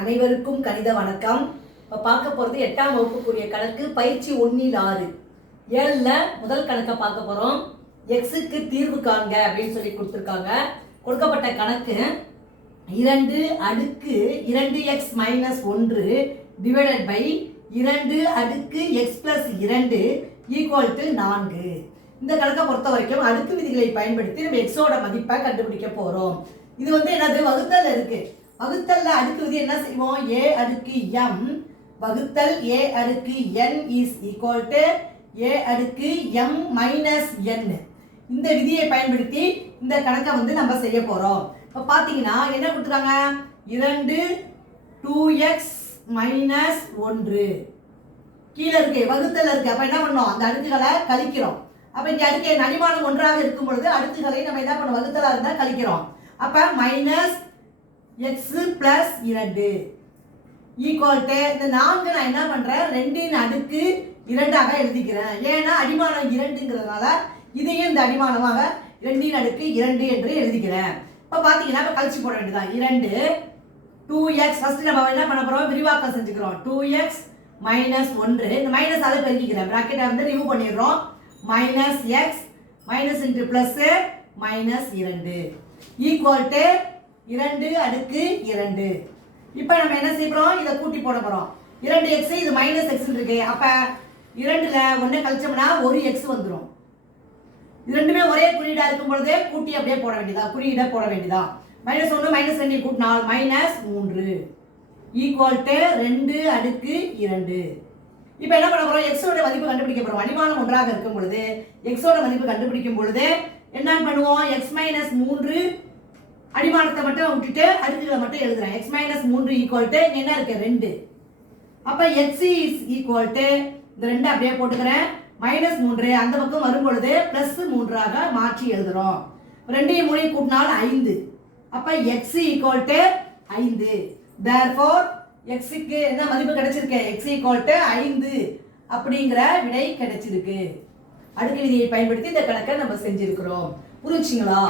அனைவருக்கும் கணித வணக்கம். இப்போ பார்க்க போகிறது 8ஆம் வகுப்புக்குரிய கணக்கு பயிற்சி 1/6 7ல் முதல் கணக்கை பார்க்க போகிறோம். எக்ஸுக்கு தீர்வு காண்க அப்படின்னு சொல்லி கொடுத்துருக்காங்க. கொடுக்கப்பட்ட கணக்கு 2 அடுக்கு 2x மைனஸ் 1 டிவைடட் பை 2 அடுக்கு x பிளஸ் 2 ஈக்குவல் டு 4. இந்த கணக்கை பொறுத்த வரைக்கும் அடுக்கு விதிகளை பயன்படுத்தி நம்ம எக்ஸோட மதிப்பை கண்டுபிடிக்க போகிறோம். இது என்னது வகுத்தல் இருக்கு. வகுத்தல்ல அடுக்கு விதி என்ன செய்வோம்? a அடுக்கு m வகுத்தல் a அடுக்கு n is equal to a அடுக்கு m மைனஸ் n. இந்த விதியை பயன்படுத்தி இந்த கணக்கை நம்ம செய்ய போறோம். இப்போ பார்த்தீங்கன்னா என்ன கொடுத்துருக்காங்க? 2 2x மைனஸ் 1 கீழே இருக்கு, வகுத்தல் இருக்கு. அப்போ என்ன பண்ணோம்? அந்த அடுக்குகளை கழிக்கிறோம். அப்போ இந்த அடுக்கு அடிமானம் ஒன்றாக இருக்கும் பொழுது அடுக்குகளை நம்ம என்ன பண்ணோம்? வகுத்தலாக இருந்தால் கழிக்கிறோம். அப்போ minus X plus 2 equal to இந்த 4 நான் என்ன பண்ணுறேன்? 2 அடுக்கு 2ஆக எழுதிக்கிறேன். ஏன்னா அடிமானம் 2ங்கிறதுனால இதையும் இந்த அடிமானமாக 2 அடுக்கு 2 என்று எழுதிக்கிறேன். இப்போ பார்த்தீங்கன்னா இப்போ கழிச்சு போட வேண்டியதான். 2 2x ஃபர்ஸ்ட் நம்ம என்ன பண்ண போகிறோம்? விரிவாக்கம் செஞ்சுக்கிறோம். 2x மைனஸ் 1 இந்த மைனஸ் அதை பெருக்கிக்கிறேன். ப்ராக்கெட்டை ரிமூவ் பண்ணிடுறோம். Minus X minus into plus minus 2 equal to 2 அடுக்கு 2. இப்போ நம்ம என்ன செய்யறோம்? இதை கூட்டி போட போறோம். 2x இது மைனஸ் எக்ஸ் இருக்கு. அப்ப 2ல 1 கழிச்சோம்னா 1x வந்துடும். இது ரெண்டுமே ஒரே குறியீடா இருக்கும் பொழுது கூட்டி அப்படியே போட வேண்டியதா, குறியீடா போட வேண்டியதா. மைனஸ் 1 மைனஸ் 2 கூட்டினால் மைனஸ் 3 ஈக்குவல் டு 2 அடுக்கு 2. இப்போ என்ன பண்ண போறோம்? எக்ஸோட மதிப்பு கண்டுபிடிக்க போறோம். அடிமானம் ஒன்றாக இருக்கும் பொழுது எக்ஸோட மதிப்பு கண்டுபிடிக்கும் பொழுது என்ன பண்ணுவோம்? எக்ஸ் மைனஸ் 3 அடிமானத்தை மட்டும் விட்டுட்டு அடுக்குகளை மட்டும் எழுதுறேன். எக்ஸ் மைனஸ் 3 ஈக்குவல் டு என்ன இருக்கு? 2. அப்போ எக்ஸ் இஸ் ஈக்குவல் டு இந்த 2 அப்படியே போட்டுக்கிறேன். மைனஸ் 3 அந்த பக்கம் வரும் பொழுது பிளஸ் 3ஆக மாற்றி எழுதுறோம். 2 3 கூட்டினால் 5. அப்போ எக்ஸ் ஈக்குவல் டு 5. தேர்ஃபோர் எக்ஸுக்கு என்ன மதிப்பு கிடைச்சிருக்கு? எக்ஸ் ஈக்குவல் டு 5 அப்படிங்கிற விடை கிடைச்சிருக்கு. அடுக்கு விதியை பயன்படுத்தி இந்த கணக்கை நம்ம செஞ்சிருக்கிறோம். புரிஞ்சுங்களா?